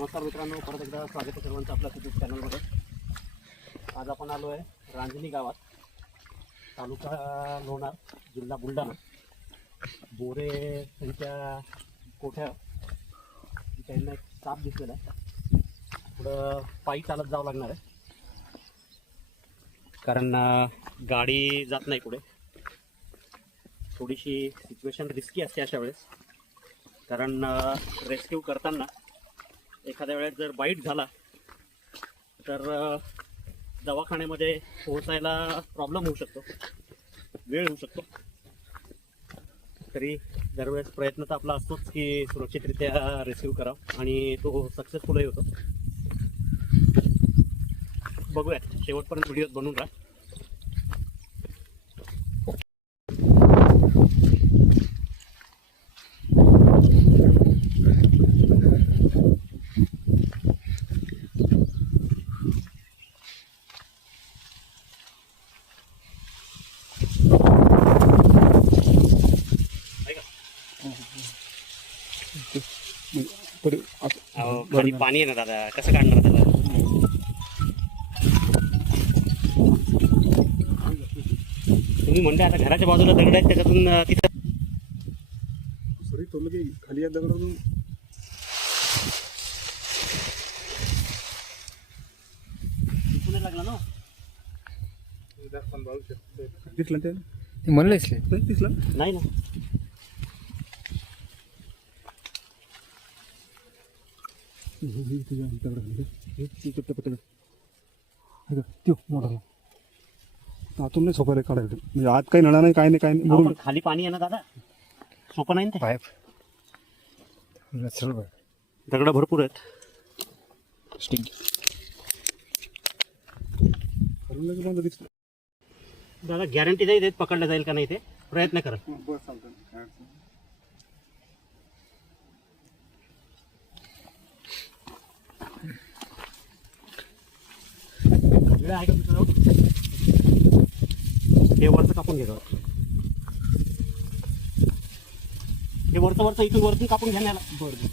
नमस्कार मित्रांनो, परत एकदा स्वागत आहे सर्वांचं आपल्या यूट्यूब चॅनलमध्ये. आज आपण आलो आहे रांजणी गावात, तालुका लोणार, जिल्हा बुलढाणा. बोरे त्यांच्या कोठ्या त्यांना एक साप दिसलेला आहे. पुढं पायी चालत जावं लागणार आहे कारण गाडी जात नाही पुढे. थोडीशी सिच्युएशन रिस्की असते अशा वेळेस, कारण रेस्क्यू करताना एखाद्या वेळेस जर बाईट झाला तर दवाखान्यामध्ये पोहोचायला प्रॉब्लेम होऊ शकतो, वेळ होऊ शकतो. तरी दरवेळेस प्रयत्न तर आपला असतोच की सुरक्षितरित्या रेस्क्यू करावं, आणि तो सक्सेसफुलही होतो. बघूया, शेवटपर्यंत व्हिडिओत बनवून राहा. खाली पाणी आहे ना दादा, कसं काढणार त्याला? तुम्ही म्हणता आता घराच्या बाजूला दगड आहेत, त्याच्यातून तिथं खाली दगड लागला ना. दिसला ते म्हणलं दिसला नाही ना. आतून नाही सोपायला काढायचं, म्हणजे आत काही नळा नाही, काय नाही, काय नाही. पण खाली पाणी आहे ना दादा, सोपं नाही ना ते. पाईप दगड भरपूर आहेत. दादा गॅरंटी नाही देत पकडलं जाईल का नाही, ते प्रयत्न करा. हे वरचं कापून घ्या, हे वरचं इथून वरतून कापून घ्या याला. बरं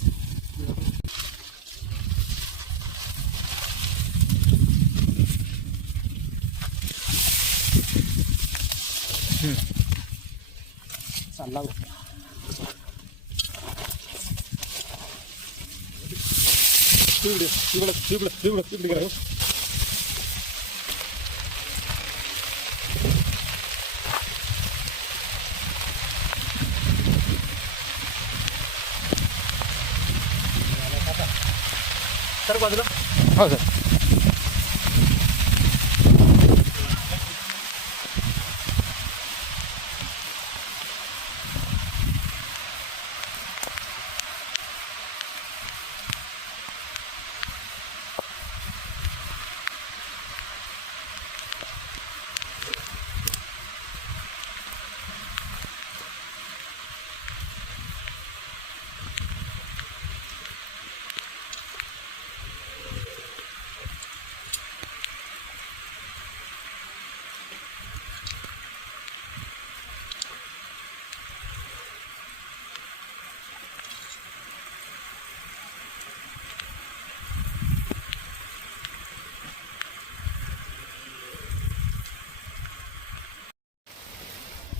चालला सर बाजूला. हो सर.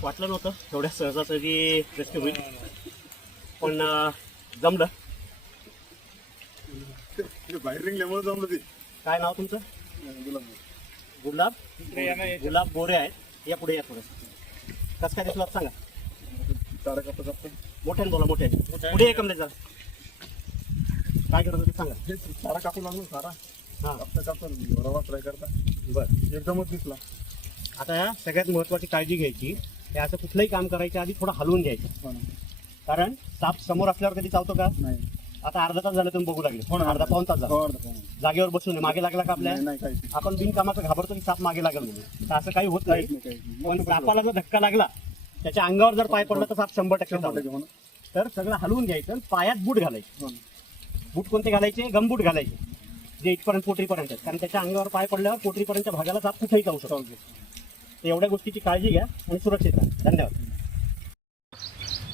वाटलं नव्हतं एवढ्या सहजासहजी रेस्क्यू होईल, पण जमलं. बाहेर निघल्यामुळे जमलं ते. काय नाव तुमचं? गुलाब बोरे आहेत. या पुढे या थोडं. कसं काय दिसलं सांगा. चारा कापता मोठ्याने बोला, मोठ्याने पुढे कमले जा. काय करत होते सांगा. चारा कापू लागलो, सारा हां कापता रवा ट्राय करता. बरं, एकदमच दिसला. आता या सगळ्यात महत्त्वाची काळजी घ्यायची, हे असं कुठलंही काम करायच्या आधी थोडं हलवून घ्यायचं, कारण साप समोर असल्यावर कधी चावतो का नाही. आता अर्धा तास झालं तुम्ही बघू लागले, अर्धा पाऊण तास झाला. जागेवर बसून आहे. मागे लागला का आपल्या? आपण बिनकामाचं घाबरतो की साप मागे लागेल म्हणून, तर असं काही होत नाही. पण सापाला जर धक्का लागला, त्याच्या अंगावर जर पाय पडला तर साप 100% चावतो. तर सगळं हलवून घ्यायचं. पायात बूट घालायचे. बूट कोणते घालायचे? गमबूट घालायचे, जे इथपर्यंत पोटरीपर्यंत आहेत, कारण त्याच्या अंगावर पाय पडल्यावर पोटरीपर्यंतच्या भागाला साप कुठेही जाऊ शकतो. तर एवढ्या गोष्टीची काळजी घ्या आणि सुरक्षित राहा. धन्यवाद.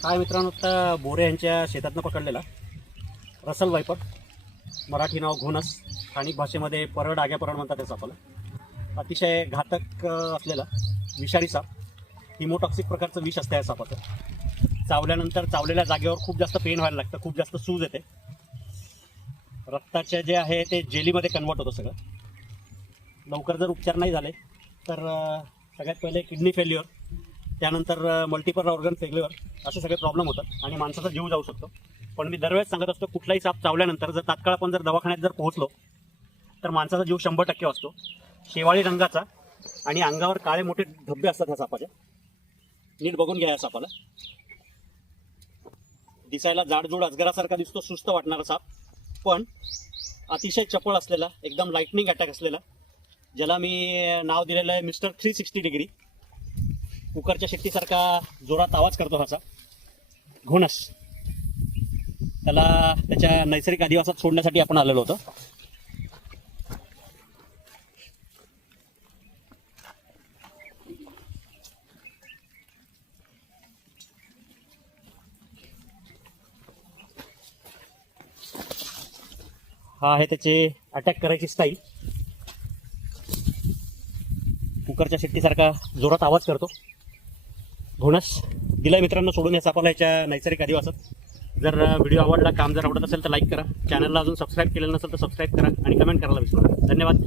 काय मित्रांनो, आता बोरे यांच्या शेतातनं पकडलेला रसल वायपर मराठी नाव घोणस, स्थानिक भाषेमध्ये परड, आग्या परड म्हणतात त्या सापाला. अतिशय घातक असलेला विषारी साप, हिमोटॉक्सिक प्रकारचं विष असतं या सापाचं. चावल्यानंतर चावलेल्या जागेवर खूप जास्त पेन व्हायला लागतं, खूप जास्त सूज येते. रक्ताचे जे आहे ते जेलीमध्ये कन्वर्ट होतं सगळं. लवकर जर उपचार नाही झाले तर सगळ्यात पहिले किडनी फेल्युअर, त्यानंतर मल्टिपल ऑर्गन फेल्युअर असे सगळे प्रॉब्लेम होतात आणि माणसाचा जीव जाऊ शकतो. पण मी दरवेळेस सांगत असतो, कुठलाही साप चावल्यानंतर जर तात्काळ आपण जर दवाखान्यात जर पोहोचलो तर माणसाचा जीव 100% वाचतो. शेवाळी रंगाचा आणि अंगावर काळे मोठे धब्बे असतात ह्या सापाच्या. नीट बघून घ्या या सापाला. दिसायला जाडजूड अजगरासारखा दिसतो, सुस्त वाटणारा साप, पण अतिशय चपळ असलेला, एकदम लाइटनिंग अटॅक असलेला, ज्याला मी नाव दिलेलं आहे मिस्टर 360 डिग्री. कुकरच्या शिट्टीसारखा जोरात आवाज करतो हा साप घोणस. त्याला त्याच्या नैसर्गिक अधिवासात सोडण्यासाठी आपण आलेलो होतो. हा आहे त्याचे अटॅक करायची स्टाईल. कुकरच्या शिट्टीसारखा जोरात आवाज करतो घोणस. दिलाय मित्रांनो सोडून या सापाला याच्या नैसर्गिक अधिवासात. जर व्हिडिओ आवडला, काम जर आवडत असेल तर लाईक करा. चॅनलला अजून सबस्क्राईब केलेलं नसेल तर सबस्क्राईब करा आणि कमेंट करायला विसरू नका. धन्यवाद.